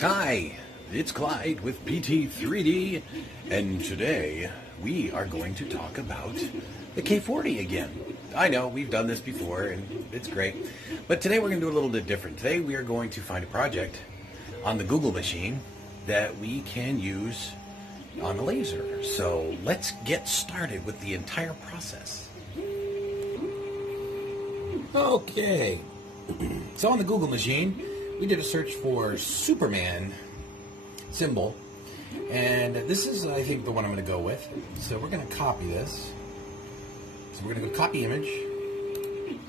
Hi, it's Clyde with PT3D, and today we are going to talk about the K40 again. I know we've done this before and it's great, but today we're going to do a little bit different. Today we are going to find a project on the Google machine that we can use on a laser. So let's get started with the entire process. Okay, so on the Google machine, we did a search for Superman symbol, and this is, I think, the one I'm going to go with. So we're going to copy this. So we're going to go copy image, and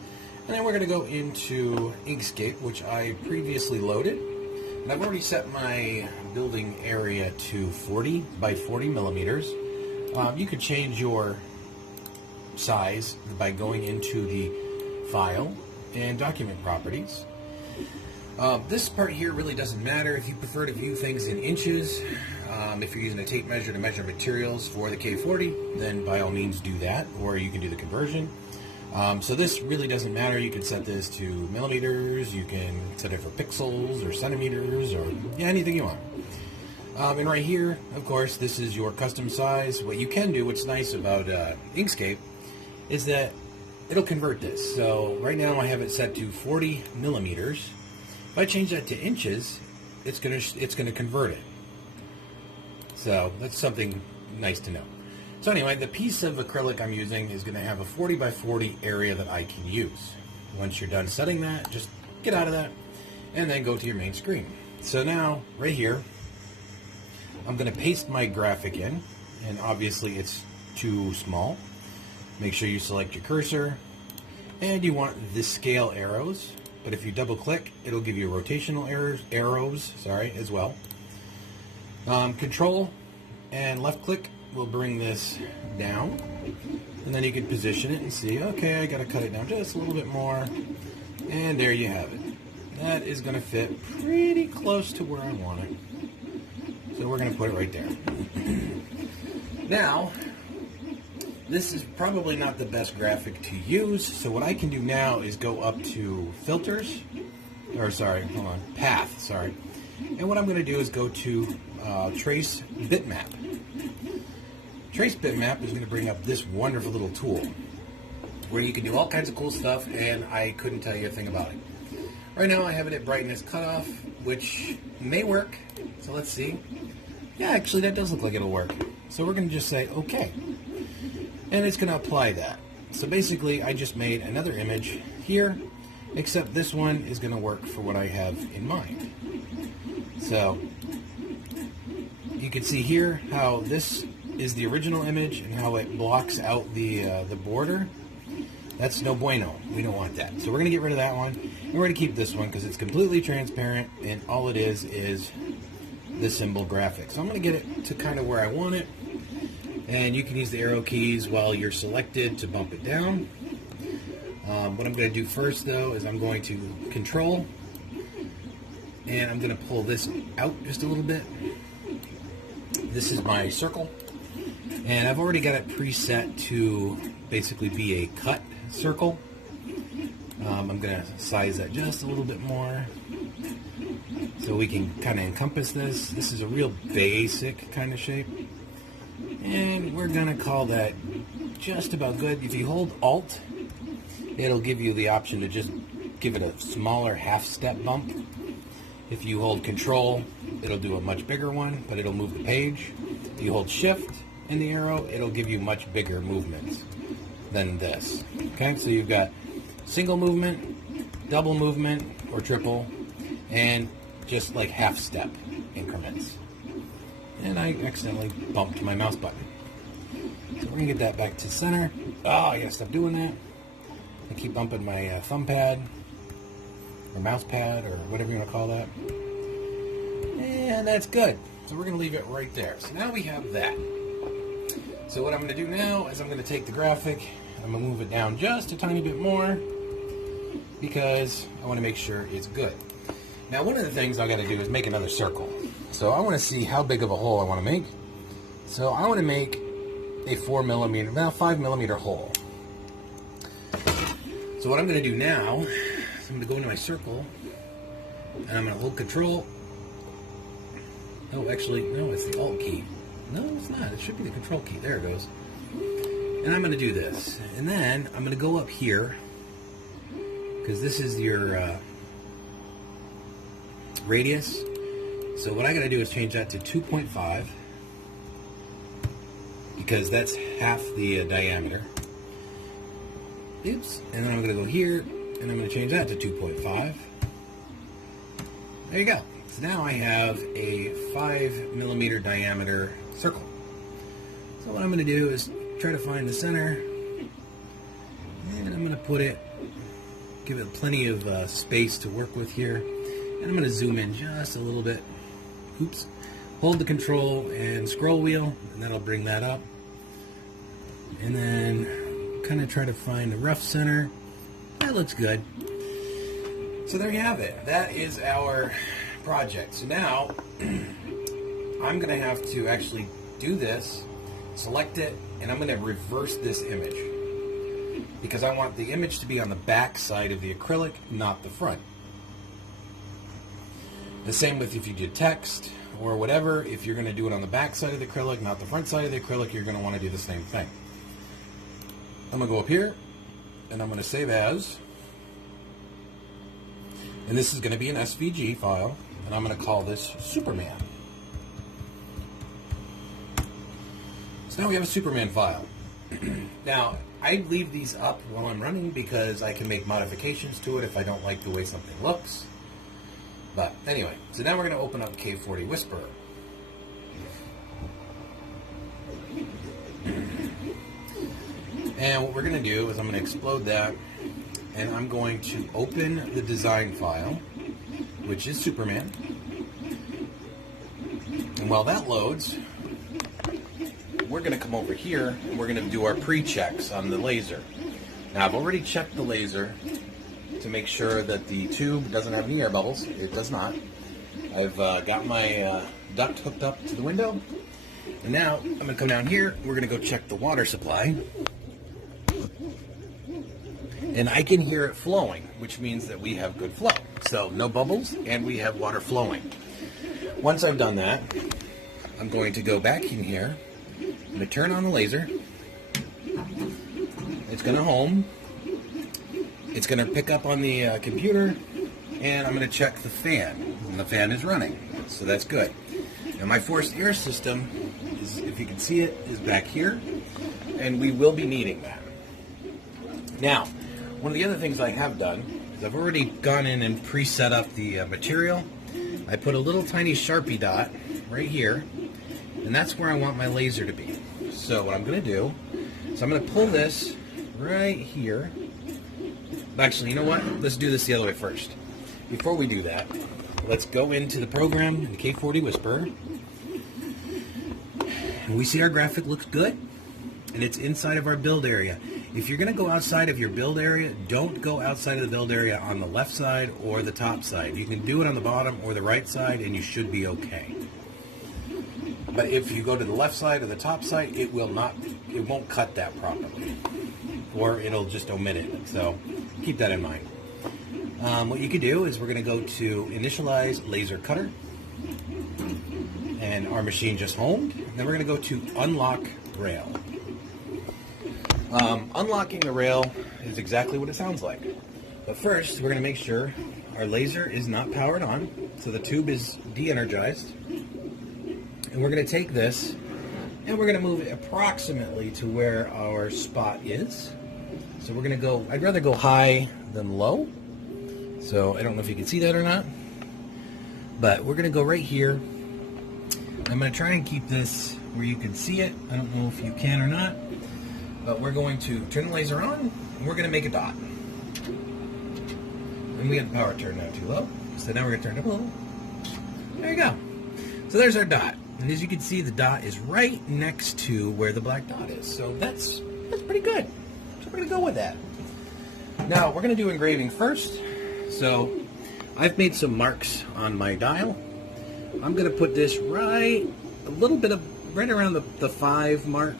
then we're going to go into Inkscape, which I previously loaded. And I've already set my building area to 40 by 40 millimeters. You could change your size by going into the File and Document Properties. This part here really doesn't matter. If you prefer to view things in inches, if you're using a tape measure to measure materials for the K40, then by all means do that, or you can do the conversion. So this really doesn't matter. You can set this to millimeters, you can set it for pixels or centimeters, or anything you want. And right here, of course, this is your custom size. What you can do, what's nice about Inkscape, is that it'll convert this. So right now I have it set to 40 millimeters. If I change that to inches, it's gonna convert it. So that's something nice to know. So anyway, the piece of acrylic I'm using is gonna have a 40 by 40 area that I can use. Once you're done setting that, just get out of that and then go to your main screen. So now, right here, I'm gonna paste my graphic in, and obviously it's too small. Make sure you select your cursor, and you want the scale arrows. But if you double click, it'll give you rotational arrows as well. Control and left click will bring this down, and then you can position it and see, okay, I gotta cut it down just a little bit more, and there you have it. That is gonna fit pretty close to where I want it. So we're gonna put it right there. Now, this is probably not the best graphic to use, so what I can do now is go up to filters, path, and what I'm going to do is go to trace bitmap. Trace bitmap is going to bring up this wonderful little tool where you can do all kinds of cool stuff, and I couldn't tell you a thing about it. Right now I have it at brightness cutoff, which may work, so let's see. Yeah, actually that does look like it'll work. So we're going to just say okay. And it's going to apply that. So basically, I just made another image here, except this one is going to work for what I have in mind. So you can see here how this is the original image and how it blocks out the border. That's no bueno. We don't want that. So we're going to get rid of that one, and we're going to keep this one because it's completely transparent, and all it is the symbol graphic. So I'm going to get it to kind of where I want it. And you can use the arrow keys while you're selected to bump it down. What I'm going to do first, though, is I'm going to control, and I'm going to pull this out just a little bit. This is my circle, and I've already got it preset to basically be a cut circle. I'm going to size that just a little bit more so we can kind of encompass this. This is a real basic kind of shape. And we're going to call that just about good. If you hold Alt, it'll give you the option to just give it a smaller half-step bump. If you hold Control, it'll do a much bigger one, but it'll move the page. If you hold Shift and the arrow, it'll give you much bigger movements than this. Okay, so you've got single movement, double movement, or triple, and just like half-step increments. And I accidentally bumped my mouse button. So we're going to get that back to center. Oh, I got to stop doing that. I keep bumping my thumb pad, or mouse pad, or whatever you want to call that. And that's good. So we're going to leave it right there. So now we have that. So what I'm going to do now is I'm going to take the graphic, I'm going to move it down just a tiny bit more, because I want to make sure it's good. Now, one of the things I got to do is make another circle. So I want to see how big of a hole I want to make. So I want to make a 5 millimeter hole. So what I'm going to do now is I'm going to go into my circle, and I'm going to hold Control Oh, actually, no, it's the Alt key. No, it's not. It should be the Control key. There it goes. And I'm going to do this. And then I'm going to go up here, because this is your radius. So what I got to do is change that to 2.5, because that's half the diameter. Oops. And then I'm going to go here, and I'm going to change that to 2.5. There you go. So now I have a 5mm diameter circle. So what I'm going to do is try to find the center, and I'm going to put it, give it plenty of space to work with here, and I'm going to zoom in just a little bit. Oops. Hold the control and scroll wheel, and that'll bring that up. And then kind of try to find the rough center. That looks good. So there you have it. That is our project. So now I'm going to have to actually do this, select it, and I'm going to reverse this image, because I want the image to be on the back side of the acrylic, not the front. The same with if you do text or whatever. If you're going to do it on the back side of the acrylic, not the front side of the acrylic, you're going to want to do the same thing. I'm going to go up here, and I'm going to save as, and this is going to be an SVG file, and I'm going to call this Superman. So now we have a Superman file. Now, I leave these up while I'm running because I can make modifications to it if I don't like the way something looks. But anyway, so now we're going to open up K40 Whisperer. And what we're going to do is I'm going to explode that, and I'm going to open the design file, which is Superman. And while that loads, we're going to come over here and we're going to do our pre-checks on the laser. Now, I've already checked the laser to make sure that the tube doesn't have any air bubbles. It does not. I've got my duct hooked up to the window. And now I'm going to come down here. We're going to go check the water supply. And I can hear it flowing, which means that we have good flow. So no bubbles, and we have water flowing. Once I've done that, I'm going to go back in here. I'm going to turn on the laser. It's going to home. It's going to pick up on the computer, and I'm going to check the fan. And the fan is running, so that's good. Now my forced air system, is, if you can see it, is back here, and we will be needing that. Now, one of the other things I have done is I've already gone in and pre-set up the material. I put a little tiny Sharpie dot right here, and that's where I want my laser to be. So what I'm going to do is I'm going to pull this right here. Actually, you know what? Let's do this the other way first. Before we do that, let's go into the program in the K40 Whisperer. And we see our graphic looks good, and it's inside of our build area. If you're going to go outside of your build area, don't go outside of the build area on the left side or the top side. You can do it on the bottom or the right side, and you should be okay. But if you go to the left side or the top side, it won't cut that properly, or it'll just omit it. So keep that in mind. What you can do is we're going to go to Initialize Laser Cutter, and our machine just homed. Then we're going to go to Unlock Rail. Unlocking the rail is exactly what it sounds like. But first, we're going to make sure our laser is not powered on, so the tube is de-energized. And we're going to take this, and we're going to move it approximately to where our spot is. So we're going to go, I'd rather go high than low. So I don't know if you can see that or not. But we're going to go right here. I'm going to try and keep this where you can see it. I don't know if you can or not. But we're going to turn the laser on, and we're going to make a dot. And we have the power turned down too low. So now we're going to turn it up a little. There you go. So there's our dot. And as you can see, the dot is right next to where the black dot is. So that's pretty good. So we're going to go with that. Now, we're going to do engraving first. So I've made some marks on my dial. I'm going to put this right around the 5 mark.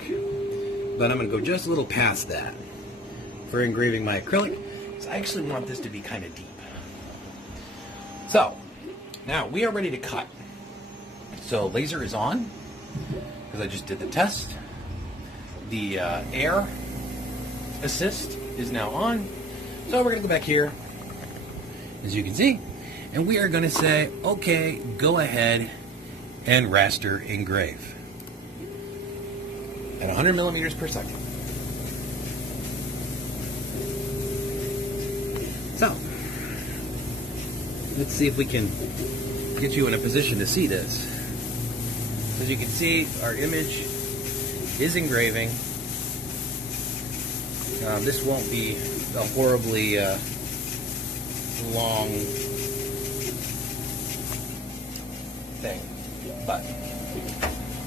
But I'm going to go just a little past that for engraving my acrylic. So I actually want this to be kind of deep. So, now we are ready to cut. So laser is on, because I just did the test. The air assist is now on. So we're going to go back here, as you can see, and we are going to say, okay, go ahead and raster engrave at 100 millimeters per second. So, let's see if we can get you in a position to see this. As you can see, our image is engraving. This won't be a horribly long thing, but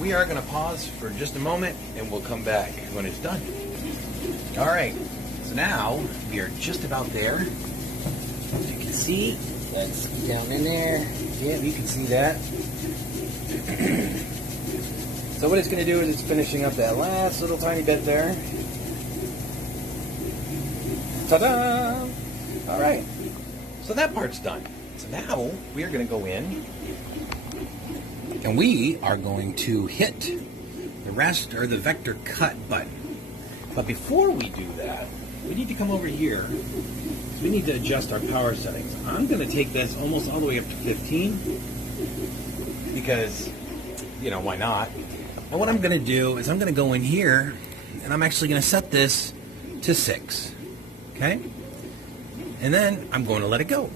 we are going to pause for just a moment and we'll come back when it's done. All right, so now we are just about there. As you can see, that's down in there. Yeah, you can see that. So what it's going to do is it's finishing up that last little tiny bit there. Ta-da! All right, so that part's done. So now we are going to go in and we are going to hit the raster, the vector cut button. But before we do that, we need to come over here. We need to adjust our power settings. I'm going to take this almost all the way up to 15 because, you know, why not? And what I'm going to do is I'm going to go in here and I'm actually going to set this to 6. Okay? And then I'm going to let it go.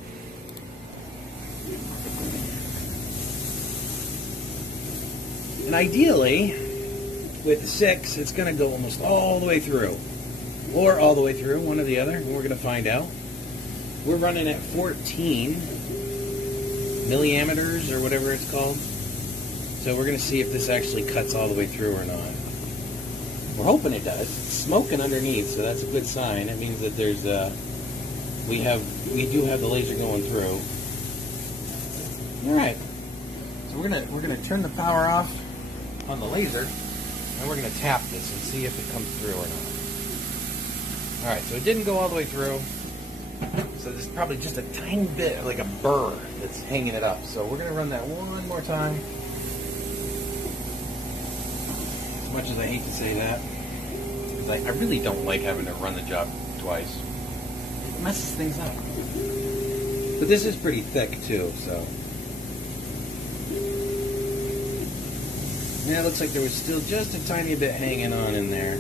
And ideally, with 6, it's going to go almost all the way through. Or all the way through, one or the other, and we're going to find out. We're running at 14 milliammeters, or whatever it's called. So we're going to see if this actually cuts all the way through or not. We're hoping it does. It's smoking underneath, so that's a good sign. It means that there's we do have the laser going through. All right. So we're gonna turn the power off on the laser, and we're gonna tap this and see if it comes through or not. All right. So it didn't go all the way through. So there's probably just a tiny bit, like a burr, that's hanging it up. So we're gonna run that one more time. As much as I hate to say that, because I really don't like having to run the job twice. It messes things up. But this is pretty thick too, so. Yeah, it looks like there was still just a tiny bit hanging on in there.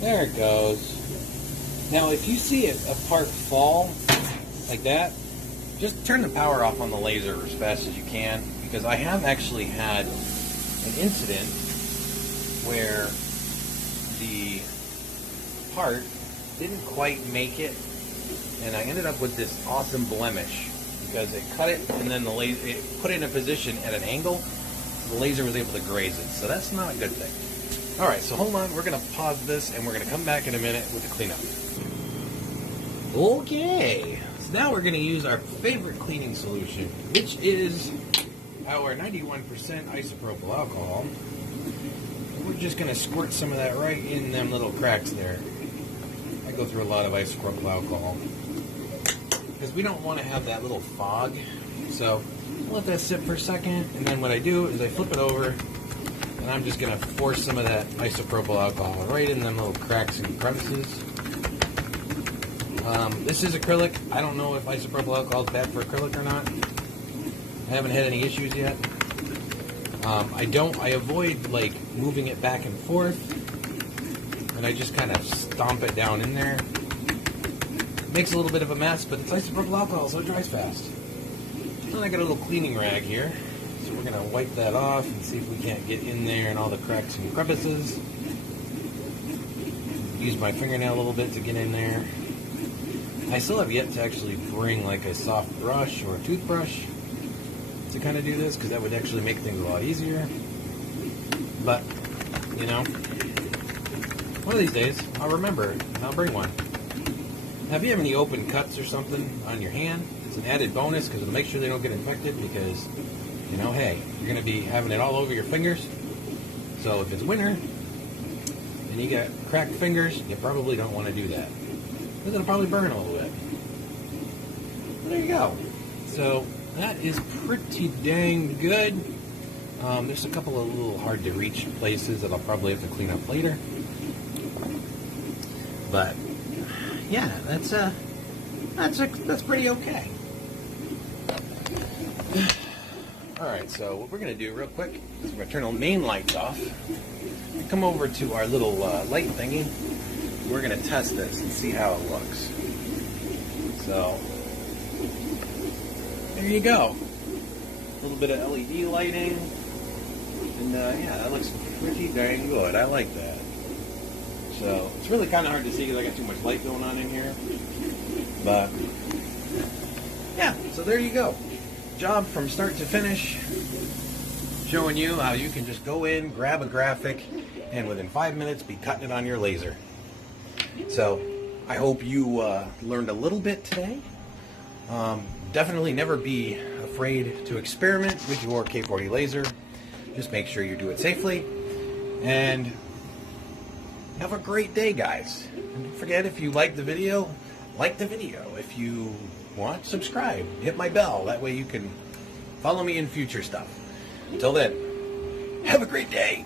There it goes. Now, if you see a part fall like that, just turn the power off on the laser as fast as you can, because I have actually had an incident where the part didn't quite make it, and I ended up with this awesome blemish because it cut it and then it put it in a position at an angle, so the laser was able to graze it. So that's not a good thing. All right, so hold on. We're going to pause this and we're going to come back in a minute with the cleanup. Okay. So now we're going to use our favorite cleaning solution, which is our 91% isopropyl alcohol. We're just going to squirt some of that right in them little cracks there. I go through a lot of isopropyl alcohol because we don't want to have that little fog. So I'll let that sit for a second, and then what I do is I flip it over, and I'm just going to force some of that isopropyl alcohol right in them little cracks and crevices. This is acrylic. I don't know if isopropyl alcohol is bad for acrylic or not. I haven't had any issues yet. I avoid like moving it back and forth, and I just kind of stomp it down in there. It makes a little bit of a mess, but it's isopropyl alcohol, so it dries fast. Then I got a little cleaning rag here, so we're gonna wipe that off and see if we can't get in there and all the cracks and crevices. Use my fingernail a little bit to get in there. I still have yet to actually bring like a soft brush or a toothbrush to kind of do this, because that would actually make things a lot easier. But, you know, one of these days I'll remember and I'll bring one. Now, if you have any open cuts or something on your hand, it's an added bonus because it'll make sure they don't get infected, because, you know, hey, you're going to be having it all over your fingers. So if it's winter and you got cracked fingers, you probably don't want to do that, because it'll probably burn a little bit. There you go. So that is pretty dang good. There's a couple of little hard to reach places that I'll probably have to clean up later. But yeah, that's pretty okay. All right, so what we're gonna do real quick is we're gonna turn the main lights off. Come over to our little light thingy. We're gonna test this and see how it looks. So there you go. A little bit of LED lighting, and yeah, that looks pretty dang good. I like that. So it's really kind of hard to see because I got too much light going on in here. But yeah, so there you go. Job from start to finish, showing you how you can just go in, grab a graphic, and within 5 minutes be cutting it on your laser. So I hope you learned a little bit today. Definitely never be afraid to experiment with your K40 laser. Just make sure you do it safely. And have a great day, guys. And don't forget, if you like the video, like the video. If you want, subscribe. Hit my bell. That way you can follow me in future stuff. Until then, have a great day.